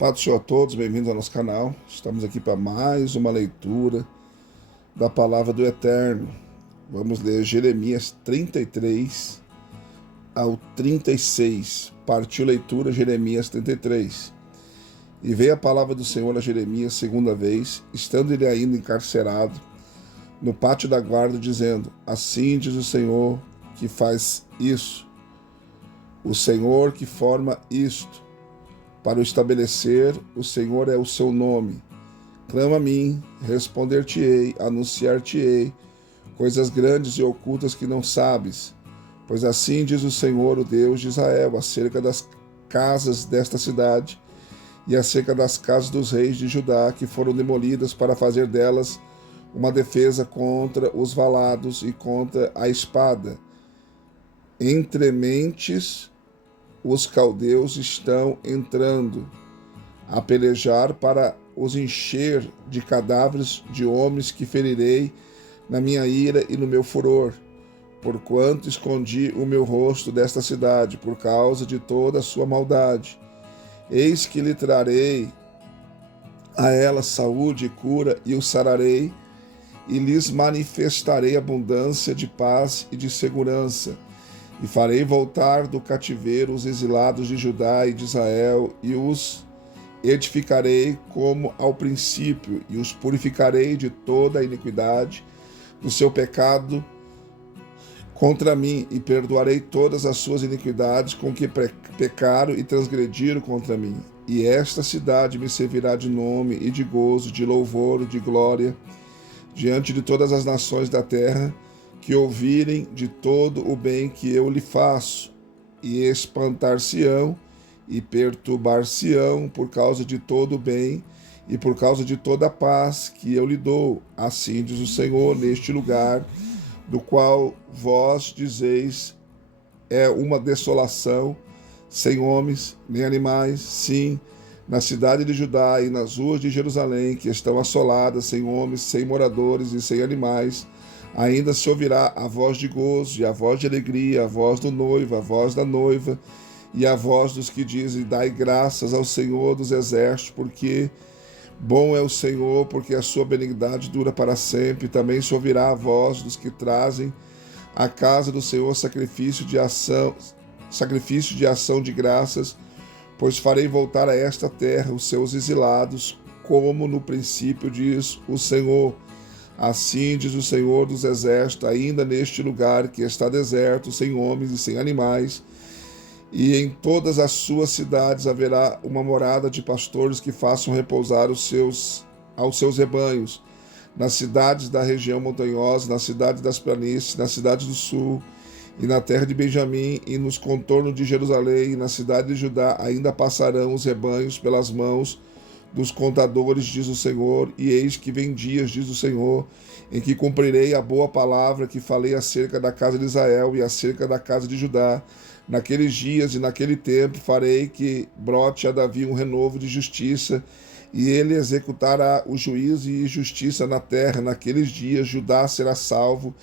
Paz do Senhor a todos, bem-vindos ao nosso canal. Estamos aqui para mais uma leitura da Palavra do Eterno. Vamos ler Jeremias 33 ao 36. Partiu leitura Jeremias 33. E veio a palavra do Senhor a Jeremias segunda vez, estando ele ainda encarcerado, no pátio da guarda, dizendo: Assim diz o Senhor que faz isso, o Senhor que forma isto. Para o estabelecer, o Senhor é o seu nome. Clama a mim, responder-te-ei, anunciar-te-ei coisas grandes e ocultas que não sabes. Pois assim diz o Senhor, o Deus de Israel, acerca das casas desta cidade e acerca das casas dos reis de Judá, que foram demolidas para fazer delas uma defesa contra os valados e contra a espada. Entre mentes os caldeus estão entrando a pelejar para os encher de cadáveres de homens que ferirei na minha ira e no meu furor, porquanto escondi o meu rosto desta cidade por causa de toda a sua maldade. Eis que lhe trarei a ela saúde e cura, e o sararei, e lhes manifestarei abundância de paz e de segurança. E farei voltar do cativeiro os exilados de Judá e de Israel, e os edificarei como ao princípio, e os purificarei de toda a iniquidade do seu pecado contra mim, e perdoarei todas as suas iniquidades com que pecaram e transgrediram contra mim. E esta cidade me servirá de nome e de gozo, de louvor e de glória, diante de todas as nações da terra, que ouvirem de todo o bem que eu lhe faço, e espantar-se-ão e perturbar-se-ão por causa de todo o bem e por causa de toda a paz que eu lhe dou. Assim diz o Senhor, neste lugar, do qual vós dizeis, é uma desolação, sem homens nem animais, sim, na cidade de Judá e nas ruas de Jerusalém, que estão assoladas, sem homens, sem moradores e sem animais, ainda se ouvirá a voz de gozo e a voz de alegria, a voz do noivo, a voz da noiva e a voz dos que dizem: Dai graças ao Senhor dos exércitos, porque bom é o Senhor, porque a sua benignidade dura para sempre. Também se ouvirá a voz dos que trazem à casa do Senhor sacrifício de ação de graças, pois farei voltar a esta terra os seus exilados, como no princípio diz o Senhor. Assim diz o Senhor dos exércitos, ainda neste lugar que está deserto, sem homens e sem animais, e em todas as suas cidades haverá uma morada de pastores que façam repousar aos seus rebanhos, nas cidades da região montanhosa, nas cidades das planícies, nas cidades do sul, e na terra de Benjamim, e nos contornos de Jerusalém, e na cidade de Judá, ainda passarão os rebanhos pelas mãos dos contadores, diz o Senhor, e eis que vem dias, diz o Senhor, em que cumprirei a boa palavra que falei acerca da casa de Israel e acerca da casa de Judá. Naqueles dias e naquele tempo farei que brote a Davi um renovo de justiça, e ele executará o juízo e justiça na terra. Naqueles dias Judá será salvo,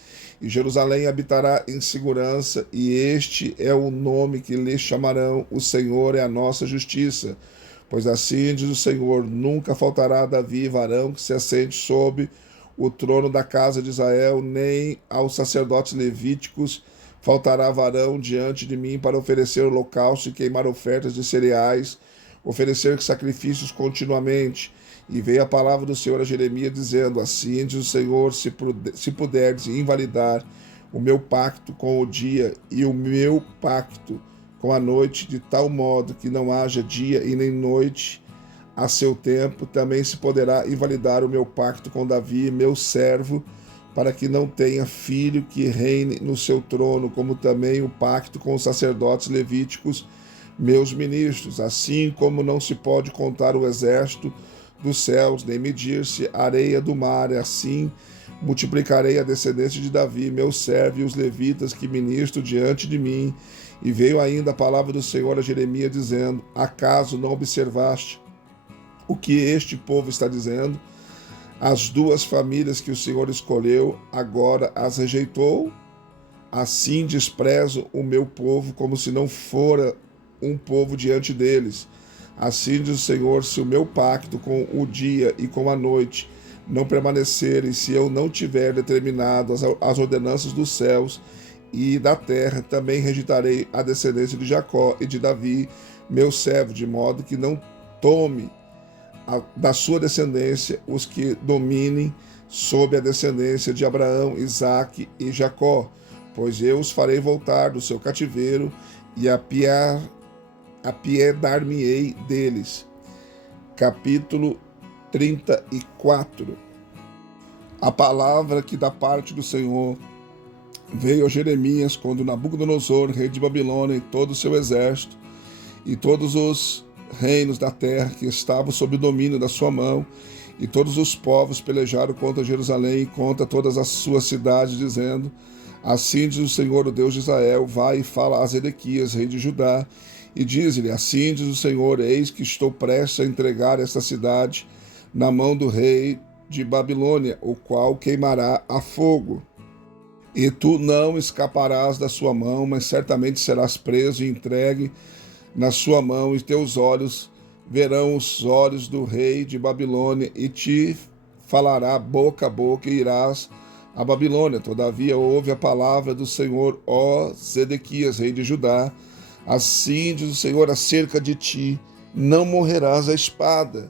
e Jerusalém habitará em segurança, e este é o nome que lhe chamarão: o Senhor é a nossa justiça. Pois assim diz o Senhor: nunca faltará a Davi varão que se assente sob o trono da casa de Israel, nem aos sacerdotes levíticos faltará varão diante de mim para oferecer holocausto e queimar ofertas de cereais, oferecer sacrifícios continuamente. E veio a palavra do Senhor a Jeremias, dizendo: Assim diz o Senhor, se puderdes invalidar o meu pacto com o dia e o meu pacto com a noite, de tal modo que não haja dia e nem noite a seu tempo, também se poderá invalidar o meu pacto com Davi, meu servo, para que não tenha filho que reine no seu trono, como também o pacto com os sacerdotes levíticos, meus ministros. Assim como não se pode contar o exército dos céus, nem medir-se a areia do mar, assim multiplicarei a descendência de Davi, meu servo, e os levitas que ministram diante de mim. E veio ainda a palavra do Senhor a Jeremias, dizendo: Acaso não observaste o que este povo está dizendo? As duas famílias que o Senhor escolheu, agora as rejeitou? Assim desprezo o meu povo, como se não fora um povo diante deles. Assim diz o Senhor, se o meu pacto com o dia e com a noite não permanecerem, se eu não tiver determinado as ordenanças dos céus e da terra, também rejeitarei a descendência de Jacó e de Davi, meu servo, de modo que não tome da sua descendência os que dominem sob a descendência de Abraão, Isaque e Jacó, pois eu os farei voltar do seu cativeiro e apiedar-me-ei deles. Capítulo 34. A palavra que da parte do Senhor veio a Jeremias quando Nabucodonosor, rei de Babilônia, e todo o seu exército, e todos os reinos da terra que estavam sob o domínio da sua mão, e todos os povos pelejaram contra Jerusalém e contra todas as suas cidades, dizendo: Assim diz o Senhor, o Deus de Israel, vai e fala a Zedequias, rei de Judá, e diz-lhe: Assim diz o Senhor, eis que estou prestes a entregar esta cidade na mão do rei de Babilônia, o qual queimará a fogo. E tu não escaparás da sua mão, mas certamente serás preso e entregue na sua mão, e teus olhos verão os olhos do rei de Babilônia, e te falará boca a boca, e irás a Babilônia. Todavia ouve a palavra do Senhor, ó Zedequias, rei de Judá. Assim diz o Senhor acerca de ti: não morrerás à espada,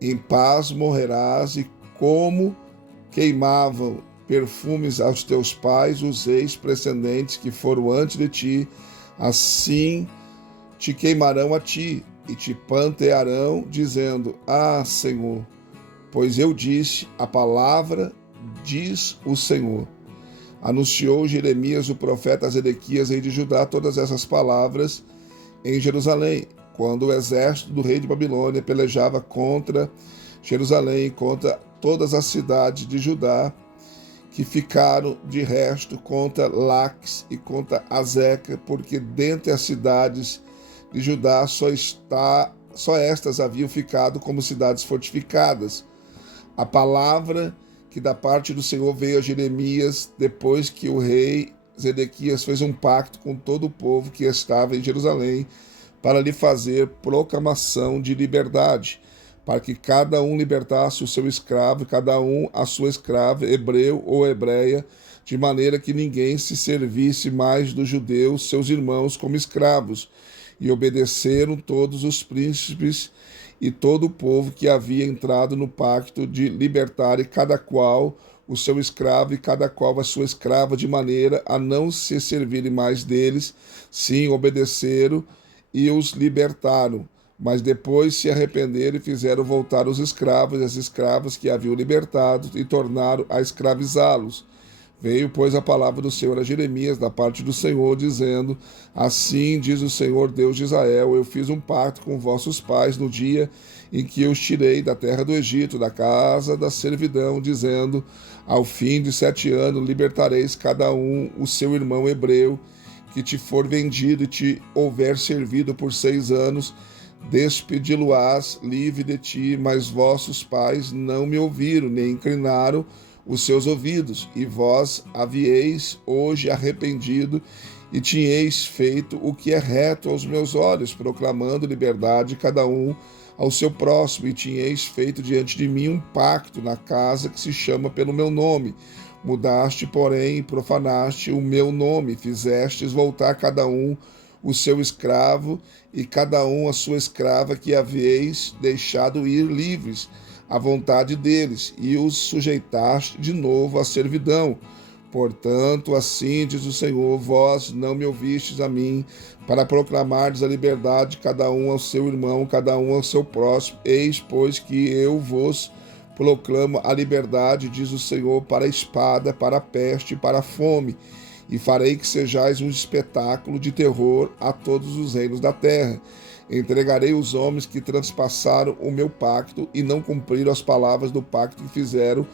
em paz morrerás, e como queimavam perfumes aos teus pais, os ex-precedentes que foram antes de ti, assim te queimarão a ti, e te pantearão, dizendo: Ah, Senhor, pois eu disse, a palavra diz o Senhor. Anunciou Jeremias, o profeta, a Zedequias, rei de Judá, todas essas palavras em Jerusalém, quando o exército do rei de Babilônia pelejava contra Jerusalém, contra todas as cidades de Judá, que ficaram de resto, contra Laques e contra Azeca, porque dentre as cidades de Judá só estas haviam ficado como cidades fortificadas. A palavra que da parte do Senhor veio a Jeremias, depois que o rei Zedequias fez um pacto com todo o povo que estava em Jerusalém, para lhe fazer proclamação de liberdade, para que cada um libertasse o seu escravo, e cada um a sua escrava, hebreu ou hebreia, de maneira que ninguém se servisse mais dos judeus, seus irmãos, como escravos. E obedeceram todos os príncipes e todo o povo que havia entrado no pacto de libertar, e cada qual o seu escravo e cada qual a sua escrava, de maneira a não se servirem mais deles. Sim, obedeceram e os libertaram. Mas depois se arrependeram e fizeram voltar os escravos e as escravas que haviam libertado, e tornaram a escravizá-los. Veio, pois, a palavra do Senhor a Jeremias da parte do Senhor, dizendo: Assim diz o Senhor, Deus de Israel, eu fiz um pacto com vossos pais no dia em que eu os tirei da terra do Egito, da casa da servidão, dizendo: Ao fim de 7 anos libertareis cada um o seu irmão hebreu, que te for vendido e te houver servido por 6 anos, despedi-lo-ás livre de ti. Mas vossos pais não me ouviram, nem inclinaram os seus ouvidos, e vós havieis hoje arrependido, e tinhais feito o que é reto aos meus olhos, proclamando liberdade cada um ao seu próximo, e tinhais feito diante de mim um pacto na casa que se chama pelo meu nome. Mudaste, porém, e profanaste o meu nome, fizestes voltar cada um o seu escravo, e cada um a sua escrava, que haveis deixado ir livres à vontade deles, e os sujeitaste de novo à servidão. Portanto, assim diz o Senhor, vós não me ouvistes a mim, para proclamardes a liberdade cada um ao seu irmão, cada um ao seu próximo. Eis, pois, que eu vos proclamo a liberdade, diz o Senhor, para a espada, para a peste, para a fome, e farei que sejais um espetáculo de terror a todos os reinos da terra. Entregarei os homens que transpassaram o meu pacto e não cumpriram as palavras do pacto que fizeram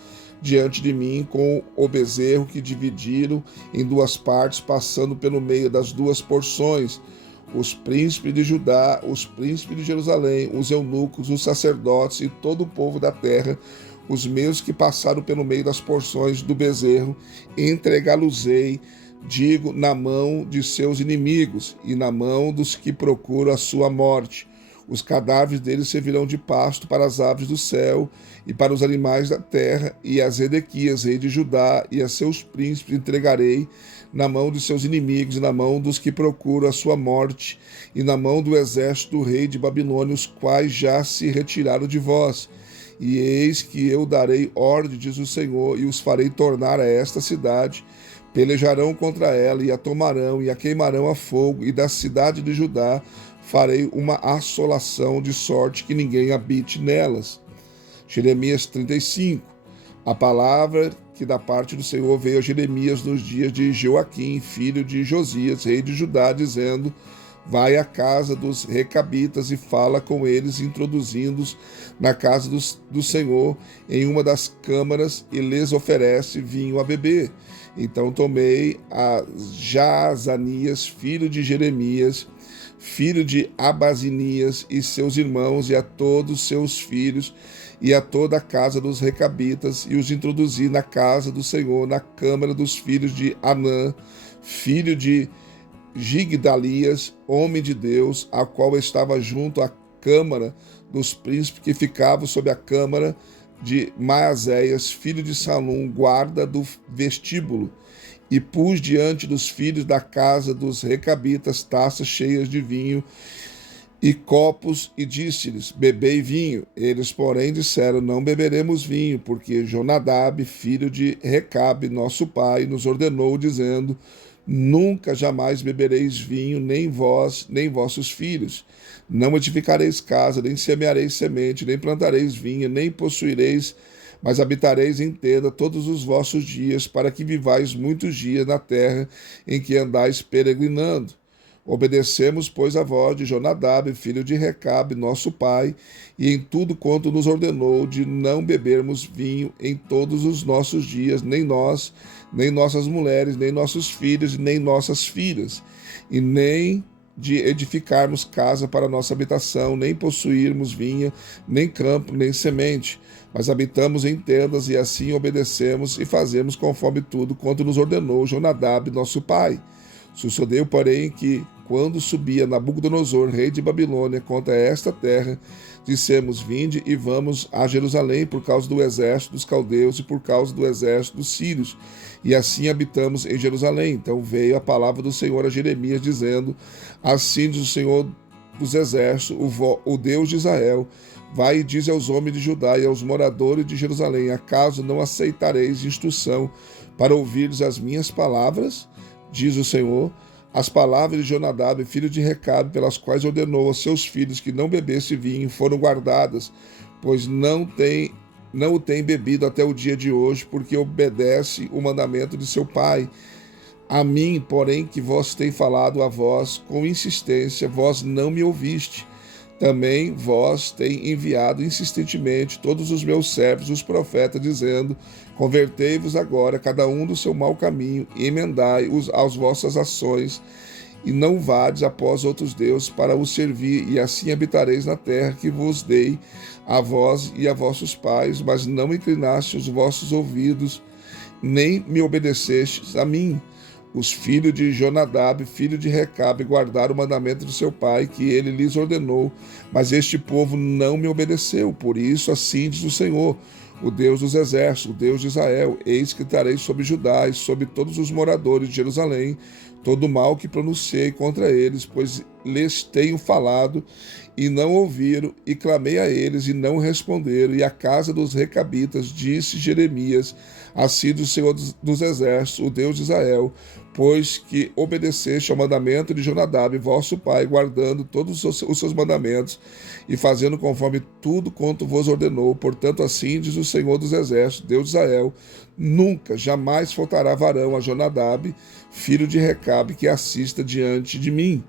diante de mim com o bezerro, que dividiram em 2 partes, passando pelo meio das 2 porções. Os príncipes de Judá, os príncipes de Jerusalém, os eunucos, os sacerdotes e todo o povo da terra, os meus que passaram pelo meio das porções do bezerro, entregá-los-ei, digo, na mão de seus inimigos e na mão dos que procuram a sua morte. Os cadáveres deles servirão de pasto para as aves do céu e para os animais da terra, e a Zedequias, rei de Judá, e a seus príncipes entregarei na mão de seus inimigos, e na mão dos que procuram a sua morte, e na mão do exército do rei de Babilônia, os quais já se retiraram de vós. E eis que eu darei ordem, diz o Senhor, e os farei tornar a esta cidade. Pelejarão contra ela, e a tomarão, e a queimarão a fogo, e da cidade de Judá farei uma assolação, de sorte que ninguém habite nelas. Jeremias 35. A palavra que da parte do Senhor veio a Jeremias nos dias de Joaquim, filho de Josias, rei de Judá, dizendo: vai à casa dos recabitas e fala com eles, introduzindo-os na casa do Senhor em uma das câmaras, e lhes oferece vinho a beber. Então tomei a Jaazanias, filho de Jeremias, filho de Abazinias, e seus irmãos, e a todos seus filhos, e a toda a casa dos recabitas, e os introduzi na casa do Senhor, na câmara dos filhos de Anã, filho de Gigdalias, homem de Deus, a qual estava junto à câmara dos príncipes, que ficava sob a câmara de Maazéias, filho de Salum, guarda do vestíbulo. E pus diante dos filhos da casa dos recabitas taças cheias de vinho e copos, e disse-lhes: bebei vinho. Eles, porém, disseram: não beberemos vinho, porque Jonadab, filho de Recabe, nosso pai, nos ordenou, dizendo: nunca jamais bebereis vinho, nem vós, nem vossos filhos. Não edificareis casa, nem semeareis semente, nem plantareis vinha, nem possuireis, mas habitareis em tenda todos os vossos dias, para que vivais muitos dias na terra em que andais peregrinando. Obedecemos, pois, a voz de Jonadab, filho de Recabe, nosso pai, e em tudo quanto nos ordenou, de não bebermos vinho em todos os nossos dias, nem nós, nem nossas mulheres, nem nossos filhos, nem nossas filhas, e nem de edificarmos casa para nossa habitação, nem possuirmos vinha, nem campo, nem semente, mas habitamos em tendas, e assim obedecemos e fazemos conforme tudo quanto nos ordenou Jonadab, nosso pai. Sucedeu, porém, que, quando subia Nabucodonosor, rei de Babilônia, contra esta terra, dissemos: vinde e vamos a Jerusalém por causa do exército dos caldeus e por causa do exército dos sírios. E assim habitamos em Jerusalém. Então veio a palavra do Senhor a Jeremias, dizendo: assim diz o Senhor dos exércitos, o Deus de Israel: vai e diz aos homens de Judá e aos moradores de Jerusalém: acaso não aceitareis instrução para ouvires as minhas palavras? Diz o Senhor: as palavras de Jonadab, filho de Recabe, pelas quais ordenou aos seus filhos que não bebesse vinho, foram guardadas, pois não o tem bebido até o dia de hoje, porque obedece o mandamento de seu pai. A mim, porém, que vos tenho falado a vós com insistência, vós não me ouviste. Também vós tem enviado insistentemente todos os meus servos, os profetas, dizendo: convertei-vos agora, cada um do seu mau caminho, e emendai-os às vossas ações, e não vades após outros deuses para os servir, e assim habitareis na terra que vos dei a vós e a vossos pais, mas não inclinastes os vossos ouvidos, nem me obedecestes a mim. Os filhos de Jonadab, filho de Recabe, guardaram o mandamento de seu pai, que ele lhes ordenou, mas este povo não me obedeceu. Por isso, assim diz o Senhor, o Deus dos exércitos, o Deus de Israel: eis que trarei sobre Judá e sobre todos os moradores de Jerusalém todo o mal que pronunciei contra eles, pois lhes tenho falado e não ouviram, e clamei a eles e não responderam. E a casa dos recabitas, disse Jeremias: assim diz o Senhor dos exércitos, o Deus de Israel: pois que obedeceste ao mandamento de Jonadab, vosso pai, guardando todos os seus mandamentos e fazendo conforme tudo quanto vos ordenou. Portanto, assim diz o Senhor dos exércitos, Deus de Israel: nunca, jamais faltará varão a Jonadab, filho de Recabe, que assista diante de mim.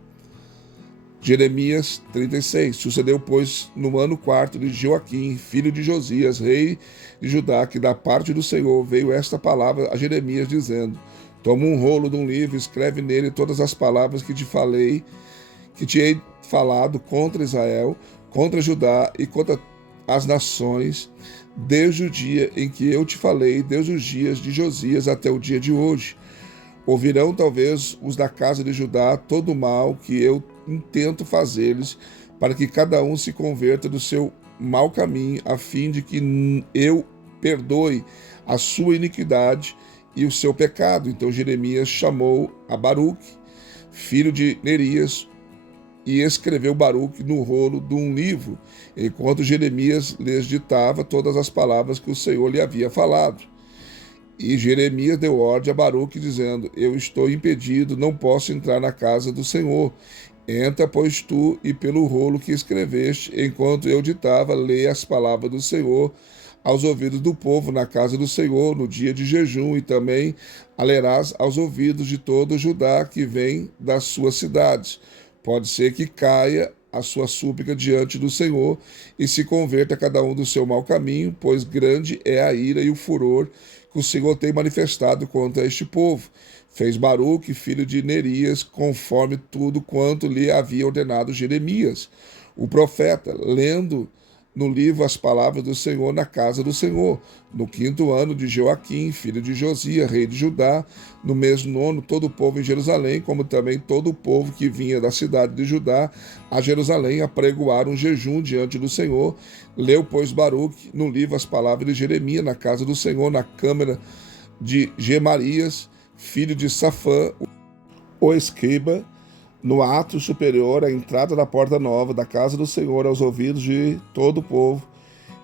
Jeremias 36. Sucedeu, pois, no ano 4 de Joaquim, filho de Josias, rei de Judá, que da parte do Senhor veio esta palavra a Jeremias, dizendo: toma um rolo de um livro, escreve nele todas as palavras que te falei, que te hei falado contra Israel, contra Judá e contra as nações, desde o dia em que eu te falei, desde os dias de Josias até o dia de hoje. Ouvirão talvez os da casa de Judá todo o mal que eu intento fazer-lhes, para que cada um se converta do seu mau caminho, a fim de que eu perdoe a sua iniquidade e o seu pecado. Então Jeremias chamou a Baruque, filho de Nerias, e escreveu Baruque no rolo de um livro, enquanto Jeremias lhes ditava todas as palavras que o Senhor lhe havia falado. E Jeremias deu ordem a Baruque, dizendo: Eu estou impedido, não posso entrar na casa do Senhor. Entra, pois, tu, e pelo rolo que escreveste, enquanto eu ditava, lê as palavras do Senhor aos ouvidos do povo na casa do Senhor, no dia de jejum, e também a lerás aos ouvidos de todo Judá que vem das suas cidades. Pode ser que caia a sua súplica diante do Senhor e se converta cada um do seu mau caminho, pois grande é a ira e o furor que o Senhor tem manifestado contra este povo. Fez Baruque, filho de Nerias, conforme tudo quanto lhe havia ordenado Jeremias, o profeta, lendo no livro as palavras do Senhor na casa do Senhor, no 5º ano de Joaquim, filho de Josias, rei de Judá, no mês 9, todo o povo em Jerusalém, como também todo o povo que vinha da cidade de Judá a Jerusalém, apregoaram um jejum diante do Senhor. Leu, pois, Baruque no livro as palavras de Jeremias na casa do Senhor, na câmara de Gemarias, filho de Safã, o escriba, no ato superior, à entrada da porta nova da casa do Senhor, aos ouvidos de todo o povo.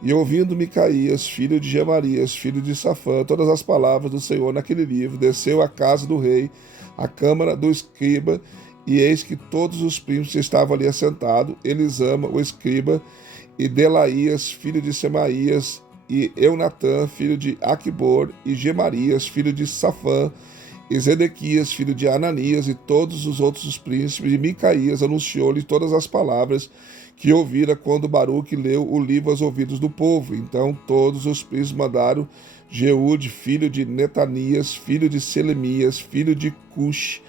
E ouvindo Micaías, filho de Gemarias, filho de Safã, todas as palavras do Senhor naquele livro, desceu à casa do rei, à câmara do escriba, e eis que todos os príncipes estavam ali assentados, Elisama, o escriba, e Delaías, filho de Semaías, e Eunatã, filho de Aquibor, e Gemarias, filho de Safã, e Zedequias, filho de Ananias, e todos os outros príncipes, e Micaías anunciou-lhe todas as palavras que ouvira quando Baruque leu o livro aos ouvidos do povo. Então todos os príncipes mandaram Jeude, filho de Netanias, filho de Selemias, filho de Cush,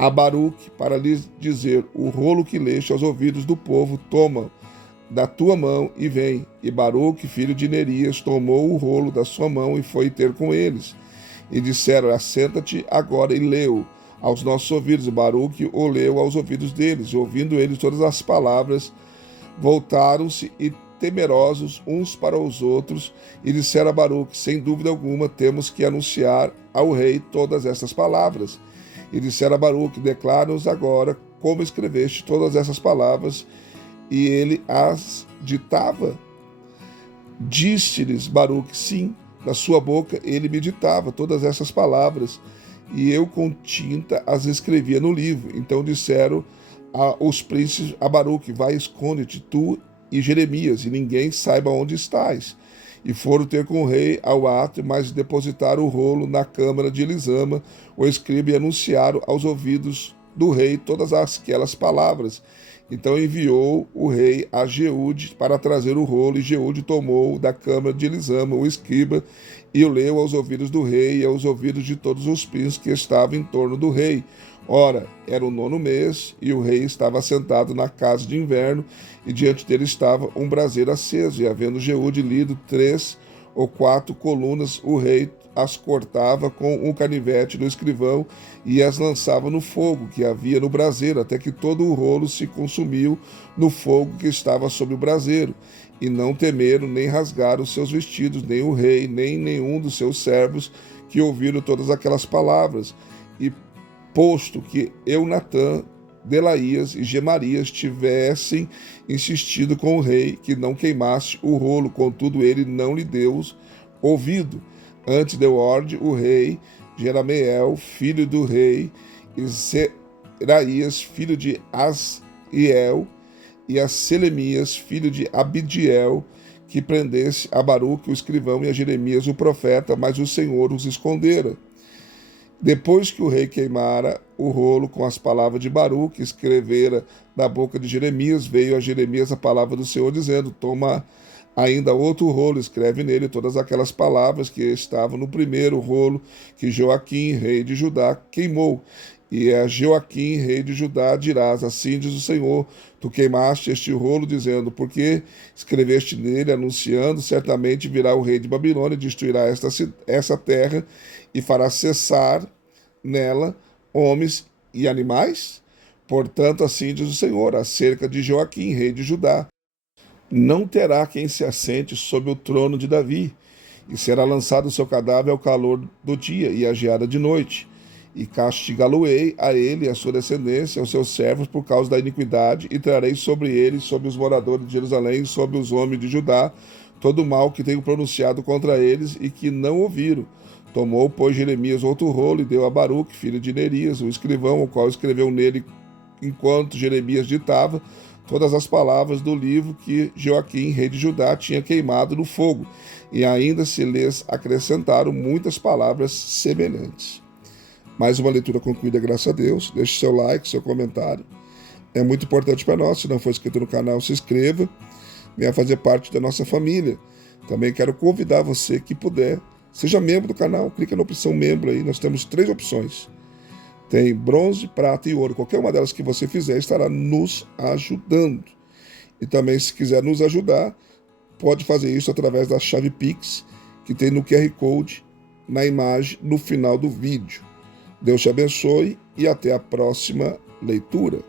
a Baruque, para lhe dizer: o rolo que leste aos ouvidos do povo, toma da tua mão e vem. E Baruque, filho de Nerias, tomou o rolo da sua mão e foi ter com eles. E disseram: assenta-te agora e leu aos nossos ouvidos. E Baruque o leu aos ouvidos deles. E ouvindo eles todas as palavras, voltaram-se e temerosos uns para os outros, e disseram a Baruque: sem dúvida alguma temos que anunciar ao rei todas estas palavras. E disseram a Baruque: declara-nos agora como escreveste todas essas palavras. E ele as ditava. Disse-lhes Baruque: sim, da sua boca ele me ditava todas essas palavras, e eu com tinta as escrevia no livro. Então disseram os príncipes a Baruque: vai, esconde-te, tu e Jeremias, e ninguém saiba onde estás. E foram ter com o rei ao ato, mas depositaram o rolo na câmara de Elisama, o escriba, e anunciaram aos ouvidos do rei todas aquelas palavras. Então enviou o rei a Jeude para trazer o rolo, e Jeude tomou da câmara de Elisama o escriba e o leu aos ouvidos do rei e aos ouvidos de todos os príncipes que estavam em torno do rei. Ora, era o 9º mês, e o rei estava sentado na casa de inverno, e diante dele estava um braseiro aceso, e havendo Jeude lido 3 ou 4 colunas, o rei as cortava com um canivete do escrivão e as lançava no fogo que havia no braseiro, até que todo o rolo se consumiu no fogo que estava sobre o braseiro. E não temeram nem rasgaram os seus vestidos, nem o rei, nem nenhum dos seus servos que ouviram todas aquelas palavras. E posto que Eunatã, Delaías e Gemarias tivessem insistido com o rei que não queimasse o rolo, contudo ele não lhe deu ouvido. Antes deu ordem o rei Jerameel, filho do rei, e Seraías, filho de Asiel, e a Selemias, filho de Abidiel, que prendesse a Baruque, o escrivão, e a Jeremias, o profeta, mas o Senhor os escondera. Depois que o rei queimara o rolo com as palavras de Baruque, escrevera da boca de Jeremias, veio a Jeremias a palavra do Senhor, dizendo: toma ainda outro rolo, escreve nele todas aquelas palavras que estavam no primeiro rolo que Joaquim, rei de Judá, queimou. E a Joaquim, rei de Judá, dirás: assim diz o Senhor, tu queimaste este rolo, dizendo: porque escreveste nele, anunciando, certamente virá o rei de Babilônia, e destruirá essa terra, e fará cessar nela homens e animais? Portanto, assim diz o Senhor, acerca de Joaquim, rei de Judá: não terá quem se assente sobre o trono de Davi, e será lançado o seu cadáver ao calor do dia e à geada de noite. E castigá-lo-ei a ele e a sua descendência, aos seus servos, por causa da iniquidade, e trarei sobre eles, sobre os moradores de Jerusalém, sobre os homens de Judá, todo o mal que tenho pronunciado contra eles e que não ouviram. Tomou, pois, Jeremias outro rolo e deu a Baruque, filho de Nerias, o escrivão, o qual escreveu nele, enquanto Jeremias ditava, todas as palavras do livro que Joaquim, rei de Judá, tinha queimado no fogo, e ainda se lhes acrescentaram muitas palavras semelhantes. Mais uma leitura concluída, graças a Deus. Deixe seu like, seu comentário. É muito importante para nós. Se não for inscrito no canal, se inscreva. Venha fazer parte da nossa família. Também quero convidar você que puder. Seja membro do canal. Clica na opção membro aí. Nós temos 3 opções. Tem bronze, prata e ouro. Qualquer uma delas que você fizer estará nos ajudando. E também, se quiser nos ajudar, pode fazer isso através da chave Pix, que tem no QR Code, na imagem, no final do vídeo. Deus te abençoe e até a próxima leitura.